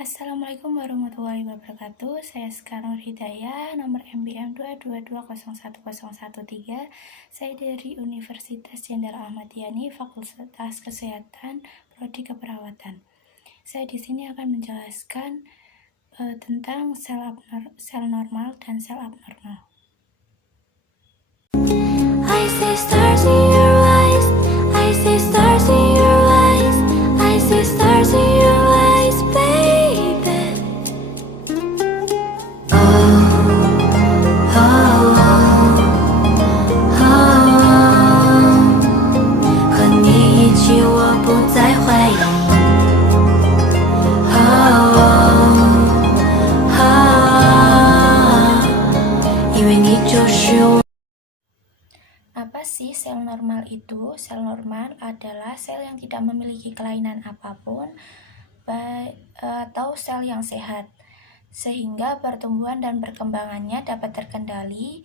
Assalamualaikum warahmatullahi wabarakatuh. Saya Sekarang Hidayah, nomor MBM 222010113. Saya dari Universitas Jenderal Ahmad Yani, Fakultas Kesehatan, Prodi Keperawatan. Saya di sini akan menjelaskan tentang sel normal dan sel abnormal. I see stars in your eyes, I see stars in your eyes, I see stars in your eyes, baby. Oh, oh, oh, oh. 和你一起，我不再怀疑。Oh, oh, oh. 因为你就是我。 Apa sih sel normal itu? Sel normal adalah sel yang tidak memiliki kelainan apapun atau sel yang sehat, sehingga pertumbuhan dan perkembangannya dapat terkendali.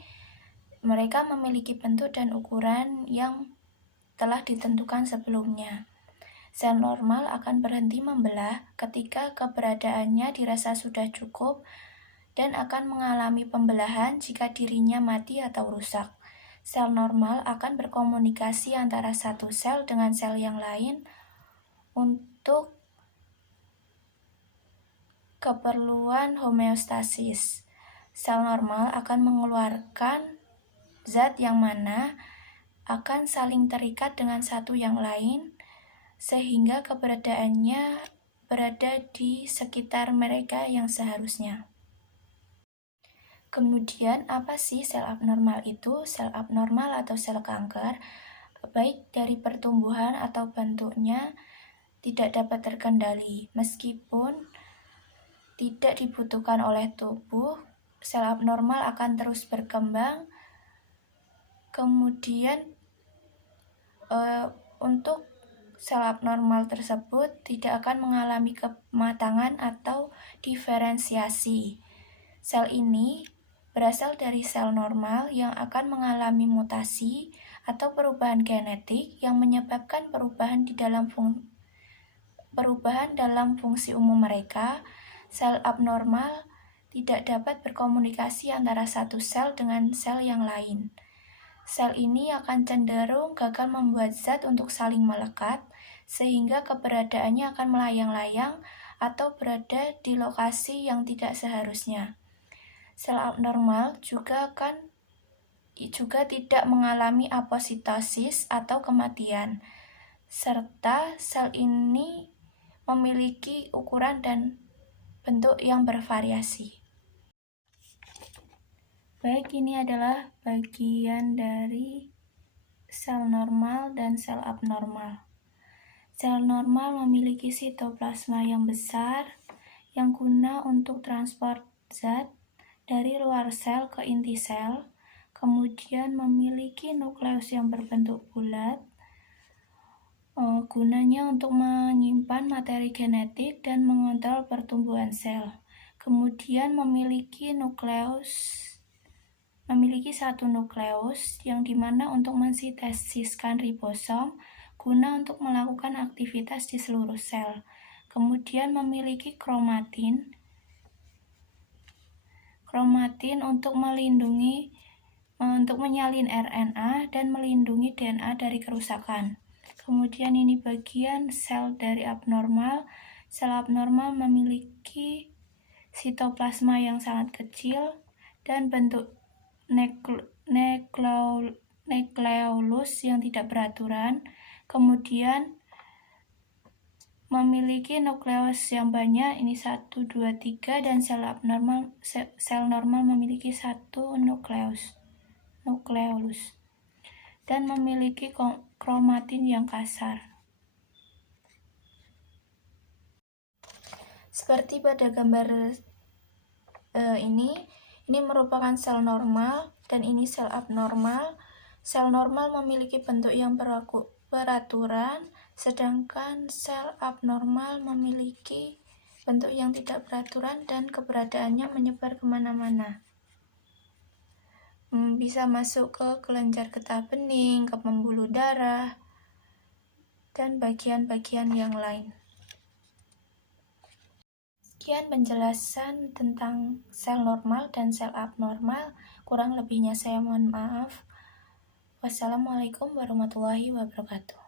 Mereka memiliki bentuk dan ukuran yang telah ditentukan sebelumnya. Sel normal akan berhenti membelah ketika keberadaannya dirasa sudah cukup dan akan mengalami pembelahan jika dirinya mati atau rusak. Sel normal akan berkomunikasi antara satu sel dengan sel yang lain untuk keperluan homeostasis. Sel normal akan mengeluarkan zat yang mana akan saling terikat dengan satu yang lain, sehingga keberadaannya berada di sekitar mereka yang seharusnya. Kemudian, apa sih sel abnormal itu? Sel abnormal atau sel kanker, baik dari pertumbuhan atau bentuknya, tidak dapat terkendali. Meskipun tidak dibutuhkan oleh tubuh, sel abnormal akan terus berkembang. Kemudian, untuk sel abnormal tersebut tidak akan mengalami kematangan atau diferensiasi. Sel ini berasal dari sel normal yang akan mengalami mutasi atau perubahan genetik yang menyebabkan perubahan dalam fungsi umum mereka. Sel abnormal tidak dapat berkomunikasi antara satu sel dengan sel yang lain. Sel ini akan cenderung gagal membuat zat untuk saling melekat, sehingga keberadaannya akan melayang-layang atau berada di lokasi yang tidak seharusnya. Sel abnormal juga tidak mengalami apositosis atau kematian, serta sel ini memiliki ukuran dan bentuk yang bervariasi. Baik, ini adalah bagian dari sel normal dan sel abnormal. Sel normal memiliki sitoplasma yang besar yang guna untuk transport zat dari luar sel ke inti sel, kemudian memiliki nukleus yang berbentuk bulat, gunanya untuk menyimpan materi genetik dan mengontrol pertumbuhan sel. Kemudian memiliki satu nukleus yang dimana untuk mensintesiskan ribosom guna untuk melakukan aktivitas di seluruh sel. Kemudian memiliki kromatin untuk menyalin RNA dan melindungi DNA dari kerusakan. Kemudian ini bagian sel dari abnormal. Sel abnormal memiliki sitoplasma yang sangat kecil dan bentuk nukleolus yang tidak beraturan. Kemudian memiliki nukleus yang banyak, ini 1, 2, 3, dan sel normal memiliki satu nukleus, dan memiliki kromatin yang kasar. Seperti pada gambar ini merupakan sel normal dan ini sel abnormal. Sel normal memiliki bentuk yang beraturan, sedangkan sel abnormal memiliki bentuk yang tidak beraturan dan keberadaannya menyebar kemana-mana. Bisa masuk ke kelenjar getah bening, ke pembuluh darah, dan bagian-bagian yang lain. Sekian penjelasan tentang sel normal dan sel abnormal. Kurang lebihnya saya mohon maaf. Wassalamualaikum warahmatullahi wabarakatuh.